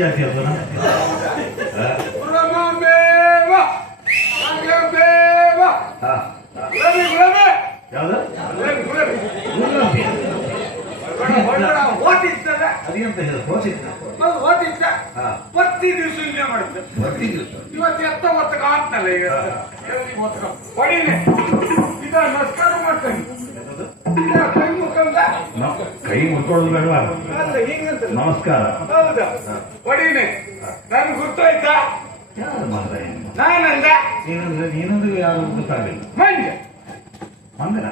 ಜಾತಿ ಅದು ಪ್ರತಿ ದಿವಸ ಇಲ್ಲೇ ಮಾಡುತ್ತೆ. ಪ್ರತಿ ದಿವಸ ಇವತ್ತು ಎತ್ತ ಹೊತ್ತ ಕಾಣ್ತಲ್ಲ ಈಗ ಹೊಡಿನೆ ಇದ ನಮಸ್ಕಾರ ಮಾಡ್ತೇನೆ. ಕೈ ಮುಟ್ಕೊಳ್ಳೋದು ಬೇಡವಾ? ಅಲ್ಲ ಹಿಂಗಂತ ನಮಸ್ಕಾರ. ಹೌದಾ? ಹೊಡಿನೆ ನನ್ಗೆ ಗೊತ್ತಾಯ್ತಾ? ನಾನಂದ ನೀನಂದ್ರೆ ಯಾರು ಗೊತ್ತಾಗಲಿಲ್ಲ. ಮಂಜ ಮಂಗನ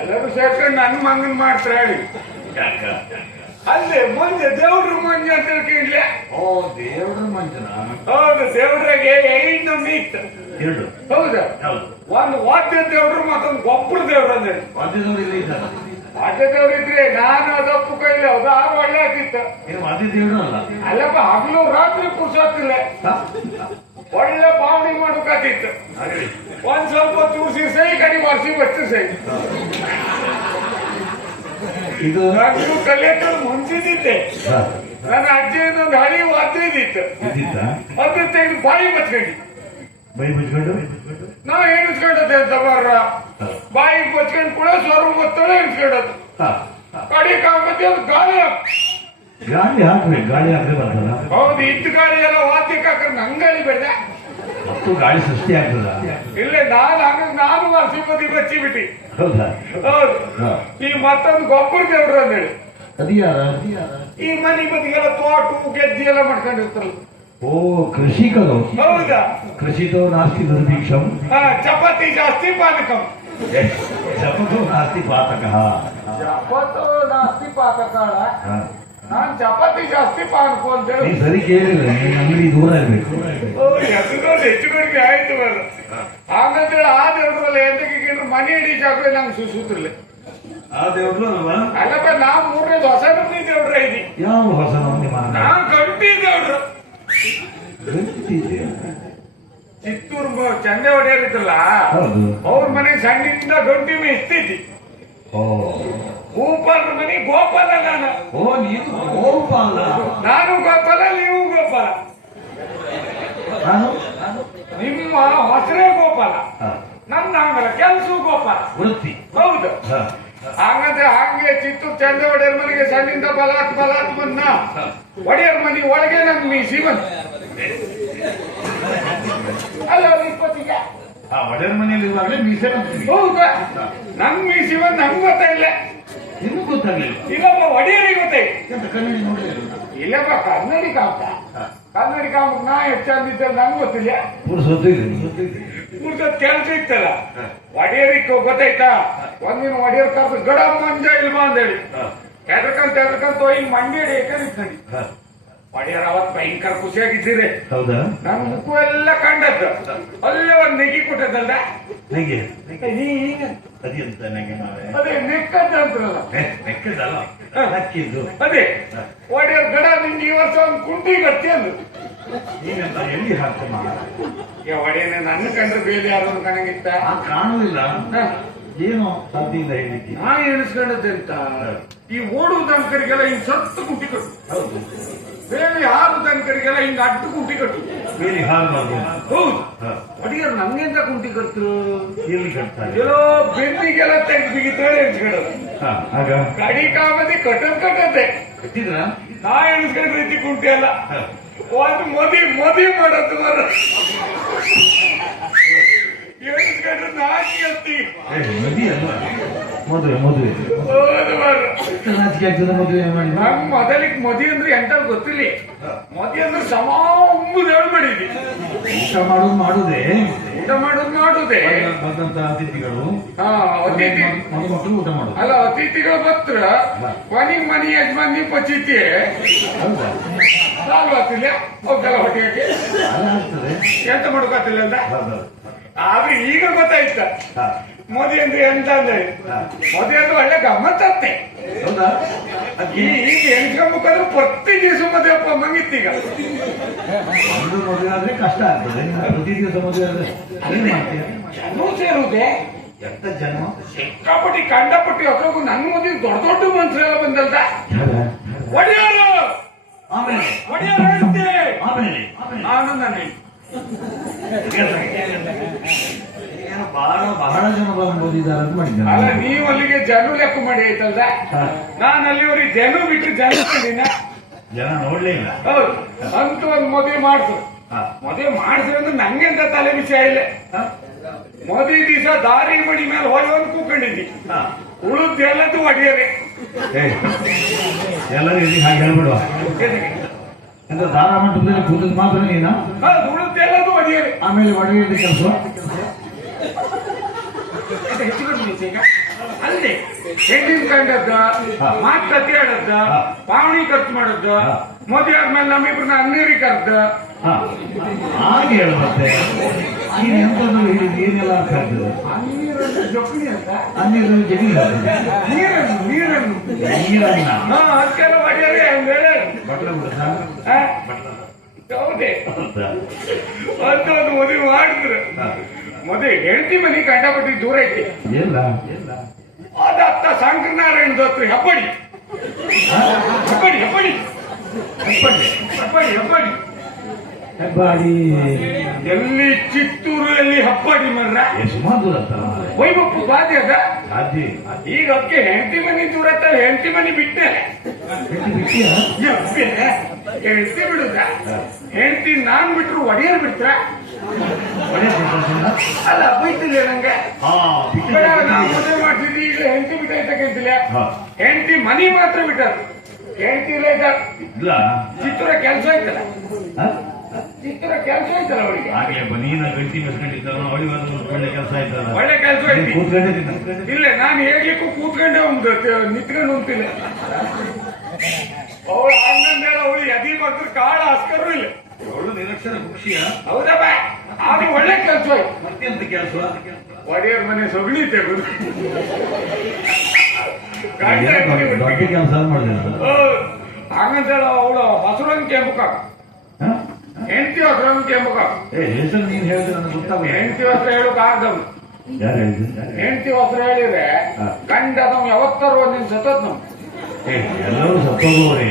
ಎಲ್ಲರೂ ಸೇರ್ಕೊಂಡು ನನ್ನ ಮಂಗನ್ ಮಾಡ್ತಾರೆ ಹೇಳಿ. ಅಲ್ಲೇ ಮುಂದೆ ದೇವ್ರ ಮಂಜ ಅಂತ ಕೇಳಲಿ. ಓ ದೇವ್ರ ಮಂಜನ? ಹೌದು, ದೇವ್ರಾಗೆ ಐದು ಇತ್ತು. ಎರಡು? ಹೌದಾ? ಒಂದು ವಾದ್ಯ ದೇವ್ರು ಮತ್ತೊಂದು ಗೊಬ್ಬರ ದೇವ್ರು ಅಂದ್ರೆ. ವಾದ್ಯದವ್ರು ಇಲ್ಲ ಇದ್ದಾರೆ. ವಾದ್ಯ ದೇವ್ರು ಇದ್ರೆ ನಾನು ಅದಪ್ಪು ಕೈಲಿ ಅದು ಆರು ಒಳ್ಳೆ ಆಗ್ತಿತ್ತು. ವಾದ್ಯ ದೇವ್ರು ಅಲ್ಲ. ಅಲ್ಲಪ್ಪ ಹಗಲು ರಾತ್ರಿ ಪುರ್ಸೋತಿಲ್ಲ, ಒಳ್ಳೆ ಬಾವಣಿ ಮಾಡೋಕಾತಿತ್ತು. ಒಂದ್ ಸ್ವಲ್ಪ ತೂರಿಸಿ ಸೈ ಕಡಿ ವರ್ಷಿ ಬಚ್ಚು ಸೈ ಇದು ನಾನು ಕಲಿಯಕ್ಕೆ ಮುಂಚಿದ್ದೆ. ನನ್ನ ಅಜ್ಜಿಯದೊಂದು ಹಳಿ ವಾದ್ಯ ಇದ್ದಿತ್ತು. ಅದು ತೆಗೆದು ಬಾಯಿ ಬಚ್ಕೊಂಡು ಬೈ ಮುಚ್ಕೊಂಡು ನಾವು ಎಣಿಸ್ಕೊಂಡದ್ದು ತಬಾರ ಬಾಯಿ ಬಚ್ಕೊಂಡು ಕೂಡ ಸ್ವರ ಗೊತ್ತಲ್ಲ ಎಣಿಸ್ಕೊಂಡದ್ದು. ಕಡಿ ಕಾಮತ್ತೆ ಅದು ಗಾಳಿ ಗಾಳಿ ಹಾಕ್ಬೇಕು. ಗಾಳಿ ಹಾಕದೆ ಬರ್ತದ? ಹೌದು, ಇತ್ತು ಗಾಳಿ ಎಲ್ಲ ವಾದ್ಯಕ್ಕೆ ಹಾಕಿದ್ರೆ ನಂಗಾಳಿ ಬೇಡ ಮತ್ತು ಗಾಳಿ ಸೃಷ್ಟಿ ಆಗ್ತದ? ಇಲ್ಲ, ನಾನು ವರ್ಷಪತಿ ಬಚ್ಚಿ ಬಿಟ್ಟಿ. ಹೌದಾ? ಹೌದು. ಈ ಮತ್ತೊಂದು ಗೊಬ್ಬರ ದೇವ್ರು ಅಂದೇಳಿ ಅದ್ಯಾರ? ಈ ಮನೆ ಬದಿಗೆಲ್ಲ ತೋಟು ಗೆದ್ದಿ ಎಲ್ಲ ಮಾಡ್ಕೊಂಡಿರ್ತಾರಲ್ಲ. ಓ ಕೃಷಿಕರು. ಹೌದಾ? ಕೃಷಿತೋ ನಾಸ್ತಿ ದುರ್ಭಿಕ್ಷಂ. ಚಪಾತಿ ಜಾಸ್ತಿ ಪಾನಕಂ. ಜಪತೋ ನಾಸ್ತಿ ಪಾತಕ. ಜಪತೋ ನಾಸ್ತಿ ಪಾತಕ. ನಾನ್ ಚಪಾತಿ ಜಾಸ್ತಿ ಪಾನಕ ಅಂತ ಹೇಳಿ ಸರಿ ಕೇಳಿಲ್ಲ. ನೀನ್ ಅಂಗಡಿ ದೂರ ಇರ್ಬೇಕು. ಎದುರಲ್ಲಿ ಹೆಚ್ಚುಗಡಿಗೆ ಆಯ್ತು ಬರ ಹಾಗಂತೇಳಿ ಆ ದೇವ್ರಲ್ಲಿ ಎಂತಕ್ಕೆ ಮನೆ ಇಡೀ ಜಾಗ ನಂಗೆ ಸುಸೂತ್ರಲ್ಲ. ಆ ದೇವ್ರು ಅಲ್ವಾ? ಅಲ್ಲಪ್ಪ, ನಾವು ಮೂರನೇದು ಹೊಸ ನಮ್ನಿ ದೇವ್ರ ಇದಿ. ಯಾವ ಹೊಸ ನಿಮ್ಮ? ನಾನ್ ಗಂಟಿ ದೇವ್ರು. ಗಂಟಿ ಚಿತ್ತೂರು ಚಂದೆ ಹೊಡೆಯರಿದ್ರಲ್ಲ, ಹೌದು, ಅವ್ರ ಮನೆಗೆ ಸಣ್ಣಿಂದ ಗಂಟಿ ಮೇಯ್ತಿದ್ದಿ. ಓ ಗೋಪಾಲರ ಮನೆ ಗೋಪಾಲ ನಾನು. ಓ ನೀನು ಗೋಪಾಲ? ನಾನು ಗೋಪಾಲ, ನೀವು ಗೋಪಾಲ. ನಾನು ನಿಮ್ಮ ಹೊಸರೇ ಗೋಪಾಲ, ನನ್ನ ಹಂಗಲ್ಲ ಕೆಲ್ಸೂ ಗೋಪಾಲ ವೃತ್ತಿ. ಹೌದು. ಹಾಗಂದ್ರೆ ಹಂಗೆ ಚಿತ್ತೂರು ಚಂದ ಒಡೆಯರ್ ಮನೆಗೆ ಸಣ್ಣಿಂದ ಬಲಾತ್ ಬಂದ ಒಡೆಯರ್ ಮನೆ ಒಳಗೆ ನನ್ ಮೀಸಿ ಬಂದ. ಅಲ್ಲ ಇಪ್ಪತ್ತಿಗೆ ಒಡೆಯರ್ ಮನೆಯಲ್ಲಿ ಇರುವಾಗಲೇ ಮೀಸೆ ಬಂದ್ರಿ. ಹೌದಾ? ನನ್ ಮೀಸಿ ಬಂದ್ ನಂಗೆ ಗೊತ್ತಾಗಿಲ್ಲ. ನಿಮ್ಗೆ ಗೊತ್ತಾಗಲಿಲ್ಲ? ಇಲ್ಲಪ್ಪ, ಒಡೆಯರಿಗೆ ಗೊತ್ತಾಯ್ತು. ಕನ್ನಡಿ ನೋಡಲಿಲ್ಲ? ಇಲ್ಲಪ್ಪ, ಕನ್ನಡಿ ಕಾಂತ. ಕನ್ನಡಿ ಕಾಂಬಕ್ ನಾ ಹೆಚ್ಚಂದಿದ್ದಲ್ಲಿ ನಂಗೆ ಗೊತ್ತಿಲ್ಲ. ಮೂರ್ತ ಕೆಲಸ ಇತ್ತಲ್ಲ ಒಡೆಯರಿಗೆ ಗೊತ್ತಾಯ್ತಾ? ಒಂದಿನ ಒಡೆಯರ್ ಕರ್ದು ಗಡ ಮಂಜ ಇಲ್ವ ಅಂದೇಳಿ ಹೆದರ್ಕಂತ ಹೋಗಿ ಮಂಡ್ಯ ಏಕಂಡಿ ಒಡೆಯರ್ ಅವತ್ ಭಯಂಕರ ಖುಷಿಯಾಗಿದ್ದೀರಿ. ಹೌದಾ? ನನ್ನ ಮುಖ ಎಲ್ಲ ಕಂಡದ್ದು. ಅಲ್ಲೇ ಒಂದ್ ನೆಗಿ ಕೊಟ್ಟದಲ್ಲ. ನೆಗೆ? ಈಗ ಅದೆಂತ ನೆಗೆ ಮಾವೆ? ಅದೇ ನೆಕ್ಕದಂತ್ರಲ್ಲ. ನೆಕ್ಕದಲ್ಲ, ನಕ್ಕಿದ್ದು. ಅದೇ ಒಡೆಯರ್ ಗಡ ನಿಂಗೆ ಈ ವರ್ಷ ಒಂದು ಕುಂಟಿ ಗಟ್ಟಿ ಅಂದು. ನೀವೆಂತ ಎಲ್ಲಿ ಹಾಕ್ತಮ್ಮ? ಒಡೆಯನೇ ನನ್ನ ಕಂಡ್ರೆ ಬೇರೆ ಯಾರು ಕಣಗಿತ್ತ ಕಾಣುವುದಿಲ್ಲ. ಏನೋ ಸಾಧ್ಯ ಇಲ್ಲ ಹೇಳಿಕ್ಕೆ. ನಾ ಎಣಿಸ್ಕೊಂಡದ್ದೆಂತ, ಈ ಓಡುವ ದನಕರಿಗೆಲ್ಲ ಹಿಂಗ್ ಸತ್ತು ಕುಂಟಿ ಕಟ್ಟು. ಹೌದು. ಬೇರೆ ಯಾರು ದನಕರಿಗೆಲ್ಲ ಹಿಂಗ ಅಡ್ಡು ಕುಂಟಿ ಕಟ್ಟು. ಬೇರೆ ಹಾಲ್ಬಾರ್ದು. ಹೌದು. ಒಡೆಯರ್ ನಮ್ಗೆಂತ ಕುಂಟಿ ಕಟ್ಟು? ಎಲ್ಲಿ ಕಟ್ತಾರೆ? ಎಲ್ಲೋ ಬೆನ್ನಿಗೆಲ್ಲ ತೆಗೆದು ಬಿಗಿತಾಳೆ ಎಣಿಸ್ಕೊಳ್ಳೋದು. ಆಗ ಕಡಿ ಕಾಮದಿ ಕಟ್ಟದ್ದೆ ಕಟ್ಟಿದ್ರ? ನಾ ಎಣಿಸ್ಕೊಂಡ್ ರೀತಿ ಕುಂಟಿ ಅಲ್ಲ, ಒಂದು ಮದಿ ಮಾಡೋದು ಮರ ಎಣಿಸ್ಕೊಂಡ್ರೆ ನಾಕಿ ಹತ್ತಿ ಮದಿ ಅಲ್ವಾ? ಮದುವೆ. ಹೌದು ಮರ ರಾಜಕೀಯ ಆಗ್ತದೆ ಮದುವೆ ಮಾಡಿ ನಮ್ ಮೊದಲಿಗೆ ಮದಿ ಅಂದ್ರೆ ಎಂತ ಗೊತ್ತಿಲ್ಲ. ಮದಿ ಅಂದ್ರೆ ಸಮ ಹೇಳಿ ಮಾಡಿದ್ವಿ. ಊಟ ಮಾಡೋದು ಮಾಡುದೇ ಊಟ ಮಾಡುದೇ ಬಂದಂತ ಅತಿಥಿಗಳು ಅತಿಥಿ ಮಕ್ಕಳು ಊಟ ಮಾಡೋದು ಅಲ್ಲ, ಅತಿಥಿಗಳು ಬತ್ರ ಕೊನೆಗೆ ಮನಿ ಯಜಮಾನಿ ಪಚಿತಿ ಹೌದಾ ಸಾಲ್ವ ಆಗ್ತಿಲ್ಲ ಅವಕ್ಕೆಲ್ಲ ಹೊಟ್ಟೆಗೆ ಅಲ್ಲ ಆಗ್ತದೆ ಎಂತ ಮಾಡ್ಕೊತಿಲ್ಲ ಅಂತ. ಹೌದೌದು ಆದ್ರೆ ಈಗ ಗೊತ್ತಾಯ್ತ ಮೋದಿ ಅಂದ್ರೆ ಎಂತ ಅಂದ್ರೆ ಮೋದಿ ಅಂದ್ರೆ ಒಳ್ಳೆ ಗಮ್ಮತ್ತತ್ತೆ. ಹೌದಾ ಈಗ ಎಣ್ಸ್ಕೊಂಡ್ಬೇಕಾದ್ರೆ ಪ್ರತಿ ದಿವಸ ಮದುವೆ ಅಪ್ಪ ಮಂಗಿತ್ತೀಗ. ಒಂದು ಮದುವೆ ಆದ್ರೆ ಕಷ್ಟ ಆಗ್ತದೆ, ಪ್ರತಿ ದಿವಸ ಮದುವೆ ಆದ್ರೆ ಏನ್ ಮಾಡ್ತೀಯ? ಜನ ಸೇರುವುದೇ ಎಂತ ಜನ ಸಿಕ್ಕಾಪಟ್ಟಿ ಕಂಡಪಟ್ಟಿ ಅದ್ರಾಗು ನನ್ನ ಮದುವೆ ದೊಡ್ಡ ದೊಡ್ಡ ಮನುಷ್ಯರೆಲ್ಲ ಬಂದಲ್ದ. ಒಡೆಯರು ಆಮೇಲೆ ಒಡೆಯರು ಹೇಳ್ತೆ ಆಮೇಲೆ ನಾನು ನನ್ನ ಏನು ಬಹಳ ಜನ ಬಂದಿದ್ದಾರೆ ಅಂತ ಅಲ್ಲ, ಮಾಡಿದ್ದಾರೆ. ನೀವು ಅಲ್ಲಿಗೆ ಜನ ಲೆಕ್ಕ ಮಾಡಿ ಆಯ್ತಲ್ದ. ನಾನು ಅಲ್ಲಿವರೆಗೆ ಜನ ಬಿಟ್ಟು ಜನ ಕಂಡಿನ. ಜನ ನೋಡ್ಲೇ ಇಲ್ಲ. ಹೌದು, ಅಂತ ಒಂದು ಮದುವೆ ಮಾಡ್ತು. ಮದುವೆ ಮಾಡಿಸ್ರಿ ಅಂದ್ರೆ ನಂಗೆ ಅಂತ ತಲೆ ವಿಷಯ ಇಲ್ಲ. ಮದುವೆ ದಿವಸ ದಾರಿ ಮಡಿ ಮೇಲೆ ಹೋಗಿ ಒಂದು ಕೂಕೊಂಡಿದ್ದಿ. ಉಳಿದೆಲ್ಲದ್ದು ಒಡೆಯರೆ. ಎಲ್ಲರೂ ಇಲ್ಲಿ ಹಾಗೆ ಹೇಳ್ಬಿಡುವ ಎಂತ ದಾರ ಮಂಟಪದಲ್ಲಿ ಕೂತದ್ ಮಾತ್ರ ನೀನಾ? ಉಳಿದೆಲ್ಲದ್ದು ಒಡೆಯರೆ. ಆಮೇಲೆ ಒಡೆಯದ ಕೆಲಸ ಹೆಚ್ಚು ಕಡಿಮೆ ಈಗ ಅಲ್ಲಿ ಹೆಣ್ಣಿನ ಕಂಡದ್ದ, ಮಾತುಕತೆ ಆಡದ್ದ, ಪಾವಣಿ ಖರ್ಚು ಮಾಡದ್ದ, ಮದುವೆ ಆದ್ಮೇಲೆ ನಮ್ಮಿಬ್ರನ್ನ ಅನ್ನೀರಿ ಕರ್ದ. ಹಾಗೆ ಹೇಳ್ಬತ್ತೆ ನೀನ್ ಎಂತದ್ದು ಹೇಳಿದ್ ಏನೆಲ್ಲ ಅರ್ಥ ಆಗ್ತದೆ? ಅನ್ನೀರನ್ನು ಜೊಕ್ಕಣಿ ಅಂತ ಅನ್ನೀರಲ್ಲಿ ಜಗಿ ನೀರನ್ನು ನೀರನ್ನು ನೀರನ್ನ ಅದಕ್ಕೆಲ್ಲ ಒಡೆಯರೆ ಅಂದ್ರೆ ಬಟ್ಲ ಬಿಡುತ್ತಾ? ಹೌದೇ ಅಂತ ಒಂದು ಮದುವೆ ಮಾಡಿದ್ರು. ಮದುವೆ ಹೆಂಡತಿ ಮನೆ ಕಂಡಪಟ್ಟಿ ದೂರ ಐತಿ. ಎಲ್ಲ ಅದತ್ತ ಶಂಕರನಾರಾಯಣ ದೋತ್ರಿ ಹೆಬ್ಬಡಿ ಹೆಬ್ಬಡಿ ಹೆಬ್ಬಡಿ ಹೆಬ್ಬಡಿ ಹೆಬ್ಬಡಿ ಹೆಬ್ಬಡಿ ಹೆಬ್ಬಾಡಿ ಎಲ್ಲಿ ಚಿತ್ತೂರಲ್ಲಿ ಹೆಬ್ಬಡಿ ಮರ್ರ ಸುಮಾರು ದೂರ ಆಗ್ತಲ್ಲ ವೈಬಪ್ಪು ಬಾದಿ ಅದ. ಸಾಧ್ಯ ಈಗ ಅದಕ್ಕೆ ಹೆಂಡತಿ ಮನೆ ದೂರ ಆಗ್ತಲ್ಲ, ಹೆಂಡತಿ ಮನೆ ಬಿಟ್ಟೆ ಹೆಂಡತಿ ಬಿಡುದ. ಹೆಂಡತಿ ನಾನ್ ಬಿಟ್ರು ಒಡೆಯರ್ ಬಿಟ್ರ ಅಲ್ಲ ಬೈತಿಲ್ಲ ನಂಗೆ. ನಾವು ಮದುವೆ ಮಾಡ್ತಿದ್ವಿ, ಈಗ ಹೆಂಡತಿ ಬಿಟ್ಟಾಯ್ತಕ್ಕಂತಿಲ್ಲ. ಹೆಂಡತಿ ಮನಿ ಮಾತ್ರ ಬಿಟ್ಟಾರ. ಹೆಂಡತಿ ಇಲ್ಲ ಚಿತ್ತೂರ ಕೆಲಸ ಆಯ್ತಲ್ಲ, ಚಿತ್ತೂರ ಕೆಲಸ ಆಯ್ತಲ್ಲ ಅವಳಿಗೆ. ಹಾಗೆ ನೀನ ಗಂಟಿ ಮೆಸ್ಕೊಂಡಿದ್ದಾವ ಅವಳಿಗೆ ಒಂದು ಒಳ್ಳೆ ಕೆಲಸ ಆಯ್ತಲ್ಲ, ಒಳ್ಳೆ ಕೆಲಸ ಐತಿ. ಕೂತ್ಕೊಂಡೆ ಇಲ್ಲ ನಾನು ಹೇಗ್ಲಿಕ್ಕೂ ಕೂತ್ಕೊಂಡೆ ಒಂದು ನಿಂತ್ಕೊಂಡು ಉಂಟಿಲ್ಲ. ಅವಳು ಹನ್ನೊಂದೇಳ ಅವಳು ಎದಿ ಬರ್ತಾರೆ ಕಾಳ ಅಸ್ಕರು ಇಲ್ಲ. ಅವಳು ನಿರಕ್ಷರ ಖುಷಿಯ ಹೌದಪ್ಪ, ಅದು ಒಳ್ಳೆ ಕೆಲಸ ಆಯ್ತು. ಮತ್ತೆಂತ ಕೆಲಸ? ಒಡೆಯರ್ ಮನೆ ಸೊಗಣಿ ತೆಗೆದು ದೊಡ್ಡ ಕೆಲಸ ಮಾಡಿದೆ. ಹಂಗಂತೇಳ ಅವಳು ಹಸುರಂಗ್ ಕೆಂಪಕ, ಹೆಂಡತಿ ಹಸುರಂಗ್ ಕೆಂಪಕ. ಹೆಸರು ನೀನ್ ಹೇಳಿದ್ರೆ ನನಗೆ ಗೊತ್ತಾಗ. ಹೆಂಡತಿ ಹೆಸರು ಹೇಳಕ್ ಆಗದವ್. ಯಾರು ಹೇಳಿದ್ರು? ಹೆಂಡತಿ ಹೆಸರು ಹೇಳಿದ್ರೆ ಕಂಡದವ್ ಯಾವತ್ತಾರು ಒಂದಿನ ಸತತ್ ನಮ್ ಎಲ್ಲರೂ ಸತ್ತೋಗೋರೇ,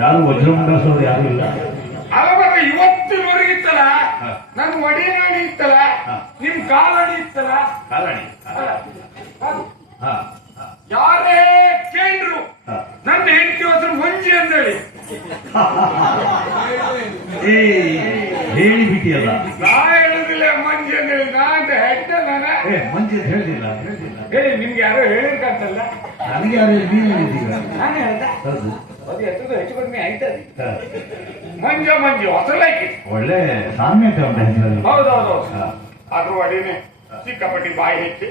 ಯಾರು ವಜ್ರಮುಂಡಾಸೋರು ಯಾರು ಇಲ್ಲ. ಅವಾಗ ಇವತ್ತಿನವರೆಗಿತ್ತಲ್ಲ ನನ್ ಒಡೆಯನಾಡಿ ಇತ್ತಲ್ಲ, ನಿಮ್ ಕಾಲಡಿ ಇತ್ತಲ್ಲ, ಕಾರಣಿ ಯಾರೇ ಕೇಂದ್ರು ನನ್ನ ಹೆಂಡತಿ ಹೆಸರು ಮಂಜಿ ಅಂತೇಳಿ ಹೇಳಿ ಬಿಟ್ಟಿಯಲ್ಲ. ನಾ ಹೇಳುದಿಲ್ಲ ಮಂಜಿ ಅಂತೇಳಿ. ನಾ ಅಂತ ಹೆಡ್ಡ ನಾನ ಮಂಜಿ ಅಂತ ಹೇಳಿಲ್ಲ. ಹೇಳಿ ನಿಮ್ಗೆ ಯಾರೋ ಹೇಳಿರ್ಕಂತಲ್ಲ, ನನಗೆ ಯಾರು ನೀನು ಹೇಳಿದ್ದೀಗ? ನಾನೇ ಹೇಳ್ದ. ಹೌದು, ಅದು ಎತ್ತದ ಹೆಚ್ಚು ಕಡಿಮೆ ಆಯ್ತದೆ. ಮಂಜ ಮಂಜು ಹೊಸಲೈಕಿ ಒಳ್ಳೆ ಸಾಮ್ಯತೆ ಉಂಟು ಹೆಸರಲ್ಲಿ. ಹೌದೌದು. ಅದ್ರ ಒಡಿನೇ ಸಿಕ್ಕಾಪಟ್ಟಿ ಬಾಯಿ ಹೆಚ್ಚಿ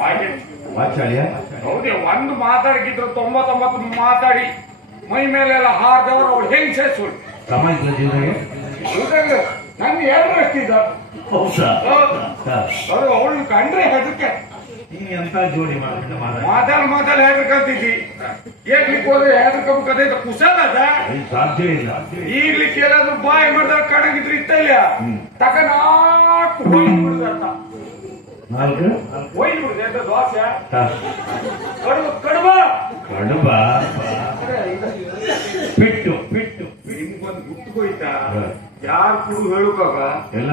ಬಾಯಿ ಹೆಚ್ಚಿ ವಾಚಾಳಿಯ ಹೌದೇ. ಒಂದು ಮಾತಾಡಿದ್ರು 99 ಮಾತಾಡಿ ಮೈ ಮೇಲೆಲ್ಲ ಹಾರ್ದವರು ಅವಳು ಹೆಂಗ್ ಸುಳ್ಳು ಸಾಮಾಜಿಕ ಜೀವನಗೆ ನನ್ನ ಎರಡರಷ್ಟಿದ್ದ. ಹೌದಾ? ಅದು ಅವಳು ಕಂಡ್ರೆ ಹೆದಕ್ಕೆ ನೀನು ಎಂತ ಜೋಡಿ ಮಾಡ್ಕೊಂಡು ಮಾತಾಡ್ ಹೆದರ್ಕಂತಿದ್ದಿ. ಏಕ್ಲಿಕ್ಕೆ ಹೋದ್ರೆ ಹೆದರ್ಕಬೇಕದ ಕುಶಲ ಅದ. ಸಾಧ್ಯ ಇಲ್ಲ. ಈಗ್ಲಿಕ್ಕೆ ಏನಾದ್ರು ಬಾಯಿ ಮಾಡಿದಾಗ ಕಣಗಿದ್ರೆ ಇತ್ತಲ್ಲ ತಕ ನಾಲ್ಕು ಹೋಗಿ ಬಿಡುದಂತ. ನಾಲ್ಕು ಹೋಗಿ ಬಿಡುದೆ ಅಂತ ದೋಸೆ ಕಡುಬ ಕಡುಬ ಬಿಟ್ಟು ಬಿಟ್ಟು ನಿಮ್ಗೊಂದು ಗುಟ್ಟುಕೋಯ್ತಾ ಯಾರು ಕೂಡ ಹೇಳುಕಾಗ ಎಲ್ಲ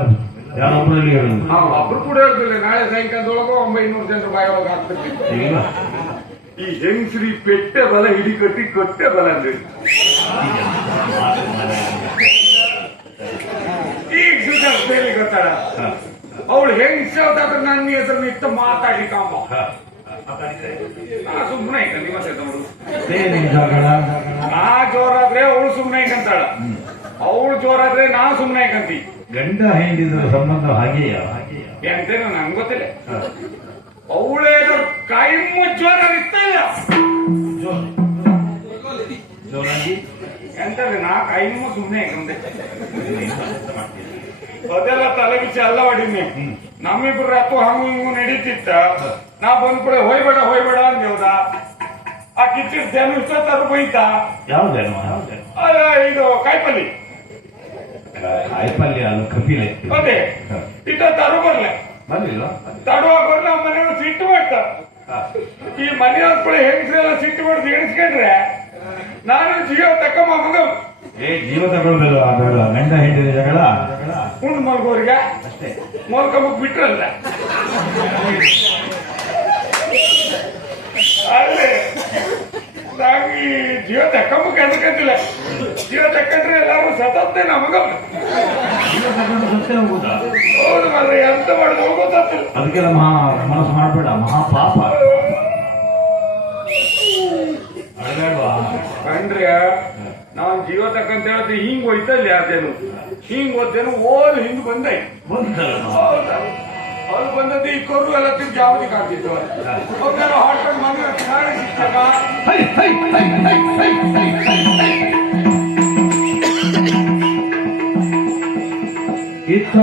ಯಾರೊಬ್ಬರಲ್ಲಿ ಹೇಳುದು. ಒಬ್ರು ಕೂಡ ಹೇಳುದಿಲ್ಲ. ನಾಳೆ ಸಾಯಂಕಾಲದೊಳಗ 900 ಜನರ ಬಾಯೊಳಗೆ ಹಾಕ್ತಿರ್ತೀವಿ. ಈ ಹೆಂಗ್ಸ್ರಿ ಪೆಟ್ಟೆ ಬಲ ಹಿಡಿ ಕಟ್ಟಿ ಕಟ್ಟೆ ಬಲ ಅಂದ್ರೆ ಈಗ ಸುಧಾರಿಸ್ತಾ ಗೊತ್ತಾಳ. ಅವಳು ಹೆಂಗ್ಸ ನನ್ನ ಹೆಸರು ನಿತ್ತ ಮಾತಾಡಿ ಕಾಂಬ ನಾ ಸುಮ್ಮನೆ ಐಕಂತಿ ಮತ್ತೆ ತಮ್ಮರು ಏನ್ ಜಗಳ ನಾ ಜೋರಾದ್ರೆ ಅವಳು ಸುಮ್ಮನೆ ಐಕಂತಾಳ ಅವಳು ಜೋರಾದ್ರೆ ನಾ ಸುಮ್ಮನೆ ಐಕಂತಿ ಗಂಡ ಹೆಂಡಿದ್ರ ಸಂಬಂಧ ಹಾಗೆಯಾ ಎಂತೇನೋ ನಂಗೆ ಗೊತ್ತಿಲ್ಲ ಅವಳೇನೋ ಕೈಮು ಜೋರ ಇರ್ತಲ್ಲ ಜೋರಾಗಿ ಎಂತಂದ್ರೆ ನಾ ಕೈಮು ಸುಮ್ಮನೆ ಐಕಂತೆ ಅದೆಲ್ಲ ತಲೆ ಬಿಚ್ಚಿ ಅಲ್ಲ ಮಾಡಿದ್ನಿ ನಮ್ಮಿಬ್ರು ರತ್ತು ಹಂಗು ಹಿಂಗು ನಡೀತಿತ್ತ ನಾ ಬಂದ್ ಕೂಡ ಹೋಯ್ಬೇಡ ಅಂದೇವ್ದ ಆ ಕಿಚ್ಚಿಡ್ತೇನು ಇಷ್ಟೊತ್ತಾರು ಬೈತ ಯಾವ್ದೇನು ಅದ ಇದು ಕಾಯಿಪಲ್ಲಿ ಕಾಯಿಪಲ್ಯ ಅದು ಕಪಿಲೆ ಅದೇ ಇಷ್ಟೊತ್ತಾರು ಬರ್ಲೆ ಬರ್ಲಿಲ್ಲ ತಡುವಾಗ ಬರ್ಲ ಮನೆಯವ್ರು ಸಿಟ್ಟು ಮಾಡ್ತ ಈ ಮನೆಯವ್ರ ಕೂಡ ಹೆಂಗಸ್ರೆಲ್ಲ ಸಿಟ್ಟು ಮಾಡ್ದು ಎಣಿಸ್ಕೊಂಡ್ರೆ ನಾನು ಜೀವ ತಕ್ಕಮ್ಮ ಮಗ ಜೀವ ತಗೊಳ್ಬೇಡ ಬೇಡ ಗಂಡ ಹೆಂಡಿದ ಜಗಳ ಉಂಡು ಮಲ್ಗೋರಿಗೆ ಅಷ್ಟೇ ಮಲ್ಕೊಂಬಕ್ ಬಿಟ್ರಲ್ಲ ಅಲ್ಲೇ ನಾನು ಈ ಜೀವ ತಕ್ಕಂಬಕ್ಕೆ ಅದಕ್ಕಂತಿಲ್ಲ ಜೀವ ತಕ್ಕಂಡ್ರೆ ಎಲ್ಲಾರು ಸತತ್ತೆ ನಮಗ ಜೀವ ತಗೊಂಡು ಸತ್ತೇ ಹೋಗುದಾ ಹೌದು ಮಾರ್ರೆ ಎಂತ ಮಾಡುದು ಗೊತ್ತಿಲ್ಲ ಅದಕ್ಕೆಲ್ಲ ಮನಸ್ಸು ಮಾಡಬೇಡ ಮಹಾಪಾಪ ಅಳಬೇಡವಾ ಕಂಡ್ರೆ ನಾನ್ ಜೀವ ತಕ್ಕಂತ ಹೇಳಿದ್ರೆ ಹಿಂಗ್ ಹೋಯ್ತಲ್ಲಿ ಅದೇನು ಹಿಂಗ್ ಹೋದೇನು ಓಲ್ ಹಿಂಗ್ ಬಂದೆ ಹೌದಾ ಅವ್ರು ಬಂದದ್ದು ಈ ಕೊರು ಎಲ್ಲ ತಿರ್ಗಿ ಜಾವತಿ ಕಾಡ್ತಿತ್ತು ಅವ್ರೆಲ್ಲ ಹಾಡ್ಕೊಂಡು ಮನೆ ನಾಳೆ ಸಿಕ್ತಾಗ ಇತ್ತ